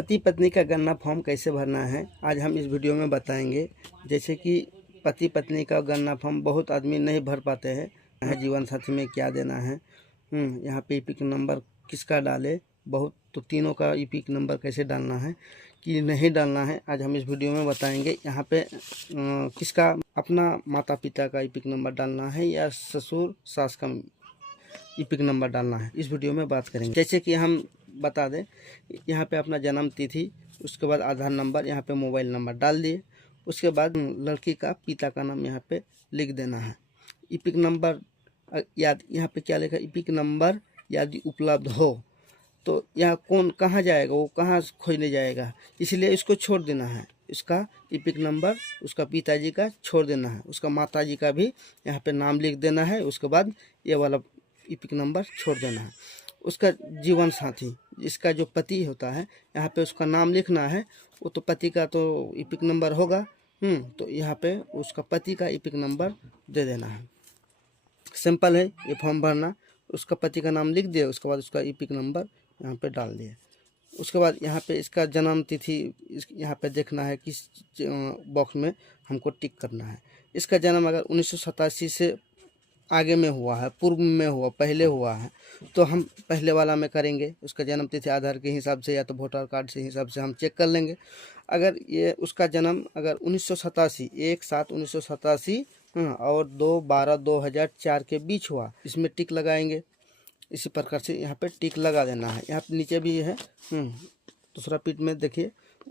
पति पत्नी का गन्ना फॉर्म कैसे भरना है आज हम इस वीडियो में बताएंगे। जैसे कि पति पत्नी का गन्ना फॉर्म बहुत आदमी नहीं भर पाते हैं। जीवन साथी में क्या देना है, यहाँ पे ईपिक नंबर किसका डाले, बहुत तो तीनों का ईपिक नंबर कैसे डालना है कि नहीं डालना है आज हम इस वीडियो में बताएंगे। यहाँ पे किसका अपना माता पिता का ईपिक नंबर डालना है या ससुर सास का ईपिक नंबर डालना है, इस वीडियो में बात करेंगे। जैसे कि हम बता दें, यहाँ पे अपना जन्म तिथि, उसके बाद आधार नंबर, यहाँ पे मोबाइल नंबर डाल दिए। उसके बाद लड़की का पिता का नाम यहाँ पे लिख देना है। ईपिक नंबर याद, यहाँ पे क्या लिखा, ईपिक नंबर यदि उपलब्ध हो तो यहाँ कौन कहाँ जाएगा, वो कहाँ खोजने जाएगा, इसलिए इसको छोड़ देना है। इसका ईपिक नंबर उसका पिताजी का छोड़ देना है, उसका माताजी का भी यहाँ पे नाम लिख देना है। उसके बाद ये वाला ईपिक नंबर छोड़ देना है। उसका जीवन साथी, इसका जो पति होता है, यहाँ पे उसका नाम लिखना है। वो तो पति का तो ईपिक नंबर होगा, तो यहाँ पे उसका पति का ईपिक नंबर दे देना है। सिंपल है ये फॉर्म भरना। उसका पति का नाम लिख दिए, उसके बाद उसका ईपिक नंबर यहाँ पे डाल दिए। उसके बाद यहाँ पे इसका जन्म तिथि यहाँ पे देखना है, किस बॉक्स में हमको टिक करना है। इसका जन्म अगर 1987 से आगे में हुआ है, पूर्व में हुआ, पहले हुआ है, तो हम पहले वाला में करेंगे। उसका जन्म तिथि आधार के हिसाब से या तो वोटर कार्ड से हिसाब से हम चेक कर लेंगे। अगर ये उसका जन्म अगर 1987 1/7/1987 और 2/12/2004 के बीच हुआ, इसमें टिक लगाएंगे। इसी प्रकार से यहाँ पे टिक लगा देना है। यहाँ पे नीचे भी है, दूसरा पीठ में देखिए,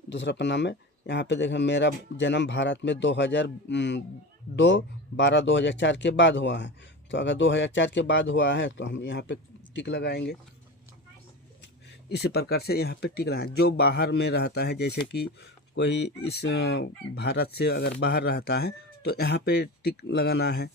दूसरा पन्ना में यहाँ पे देखें, मेरा जन्म भारत में 2/12/2004 के बाद हुआ है। तो अगर 2004 के बाद हुआ है तो हम यहाँ पे टिक लगाएंगे। इसी प्रकार से यहाँ पे टिक लगाएंगे। जो बाहर में रहता है, जैसे कि कोई इस भारत से अगर बाहर रहता है तो यहाँ पे टिक लगाना है।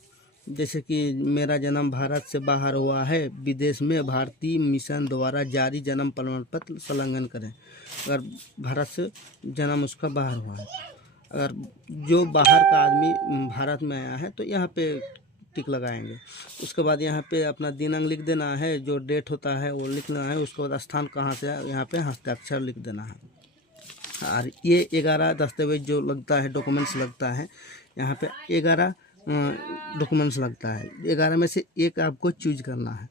जैसे कि मेरा जन्म भारत से बाहर हुआ है, विदेश में भारतीय मिशन द्वारा जारी जन्म प्रमाण पत्र संलग्न करें। अगर भारत से जन्म उसका बाहर हुआ है, अगर जो बाहर का आदमी भारत में आया है तो यहाँ पे टिक लगाएंगे। उसके बाद यहाँ पे अपना दिनांक लिख देना है, जो डेट होता है वो लिखना है। उसके बाद स्थान कहाँ से, यहाँ पे हस्ताक्षर लिख देना है। और ये 11 दस्तावेज जो लगता है, डॉक्यूमेंट्स लगता है, यहाँ पे 11 डॉक्यूमेंट्स लगता है। 11 में से एक आपको चूज करना है।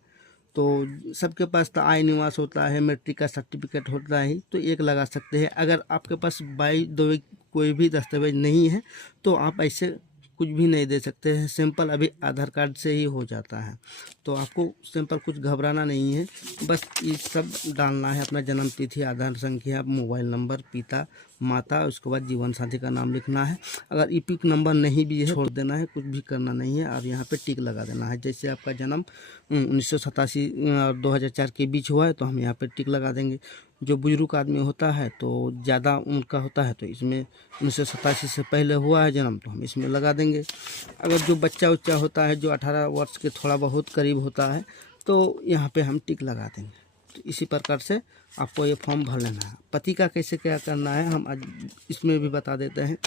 तो सबके पास तो आय निवास होता है, मैट्रिक का सर्टिफिकेट होता है, तो एक लगा सकते हैं। अगर आपके पास बाई दो कोई भी दस्तावेज नहीं है तो आप ऐसे कुछ भी नहीं दे सकते हैं। सिंपल अभी आधार कार्ड से ही हो जाता है, तो आपको सिंपल कुछ घबराना नहीं है। बस ये सब डालना है, अपना जन्म तिथि, आधार संख्या, मोबाइल नंबर, पिता माता, उसके बाद जीवन साथी का नाम लिखना है। अगर ईपिक नंबर नहीं भी है, छोड़ देना है, कुछ भी करना नहीं है। और यहाँ पे टिक लगा देना है। जैसे आपका जन्म 1987 और 2004 के बीच हुआ है तो हम यहाँ पे टिक लगा देंगे। जो बुजुर्ग आदमी होता है तो ज़्यादा उनका होता है, तो इसमें 1987 से पहले हुआ है जन्म, तो हम इसमें लगा देंगे। अगर जो बच्चा उच्चा होता है, जो 18 वर्ष के थोड़ा बहुत करीब होता है, तो यहाँ पे हम टिक लगा देंगे। तो इसी प्रकार से आपको ये फॉर्म भर लेना है। पति का कैसे क्या करना है हम आज इसमें भी बता देते हैं।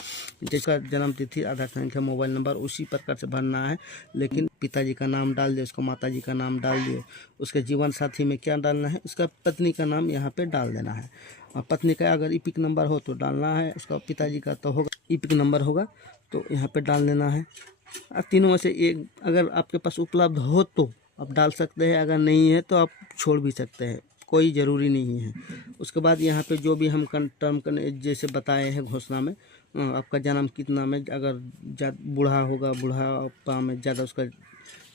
जिसका जन्म तिथि, आधार संख्या, मोबाइल नंबर, उसी प्रकार से भरना है। लेकिन पिताजी का नाम डाल दिए, उसको माताजी का नाम डाल दिए। उसके जीवन साथी में क्या डालना है, उसका पत्नी का नाम यहाँ पे डाल देना है। और पत्नी का अगर ईपिक नंबर हो तो डालना है, उसका पिताजी का तो होगा, ईपिक नंबर होगा तो यहाँ पे डाल देना है। तीनों में से एक अगर आपके पास उपलब्ध हो तो आप डाल सकते हैं, अगर नहीं है तो आप छोड़ भी सकते हैं, कोई ज़रूरी नहीं है। उसके बाद यहाँ पे जो भी हम टर्म जैसे बताए हैं घोषणा में, आपका जन्म कितना में, अगर बूढ़ा होगा, बुढ़ापा में ज़्यादा उसका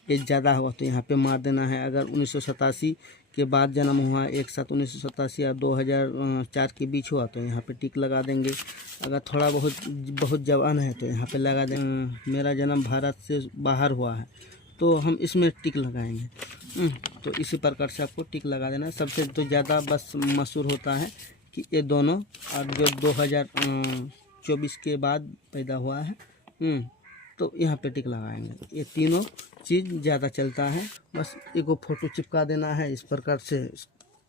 एज ज़्यादा होगा तो यहाँ पे मार देना है। अगर 1987 के बाद जन्म हुआ, 1/7/1987 या 2004 के बीच हुआ तो यहाँ पे टिक लगा देंगे। अगर थोड़ा बहुत जवान है तो यहाँ पे लगा देंगे। मेरा जन्म भारत से बाहर हुआ है तो हम इसमें टिक लगाएंगे। तो इसी प्रकार से आपको टिक लगा देना है। सबसे तो ज़्यादा बस मशहूर होता है कि ये दोनों, और जो 2024 के बाद पैदा हुआ है, तो यहाँ पे टिक लगाएंगे। ये तीनों चीज़ ज़्यादा चलता है। बस एक फ़ोटो चिपका देना है, इस प्रकार से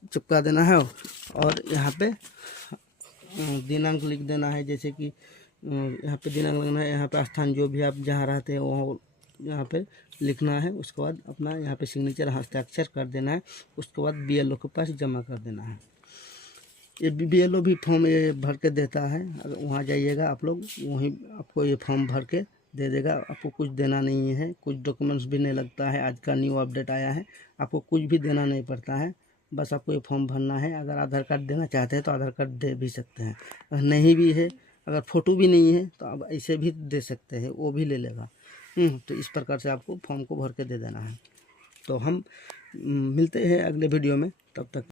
चिपका देना है। और यहाँ पे दिनांक लिख देना है। जैसे कि यहाँ पे दिनांक लगना है, यहाँ पे स्थान जो भी आप जहाँ रहते हैं वो यहाँ पे लिखना है। उसके बाद अपना यहाँ पे सिग्नेचर, हस्ताक्षर कर देना है। उसके बाद BLO के पास जमा कर देना है। ये BLO भी फॉर्म ये भर के देता है। अगर वहाँ जाइएगा आप लोग, वहीं आपको ये फॉर्म भर के दे देगा। आपको कुछ देना नहीं है, कुछ डॉक्यूमेंट्स भी नहीं लगता है। आज का न्यू अपडेट आया है, आपको कुछ भी देना नहीं पड़ता है, बस आपको ये फॉर्म भरना है। अगर आधार कार्ड देना चाहते हैं तो आधार कार्ड दे भी सकते हैं, अगर नहीं भी है, अगर फ़ोटो भी नहीं है तो आप ऐसे भी दे सकते हैं, वो भी ले लेगा। तो इस प्रकार से आपको फॉर्म को भर के दे देना है। तो हम मिलते हैं अगले वीडियो में, तब तक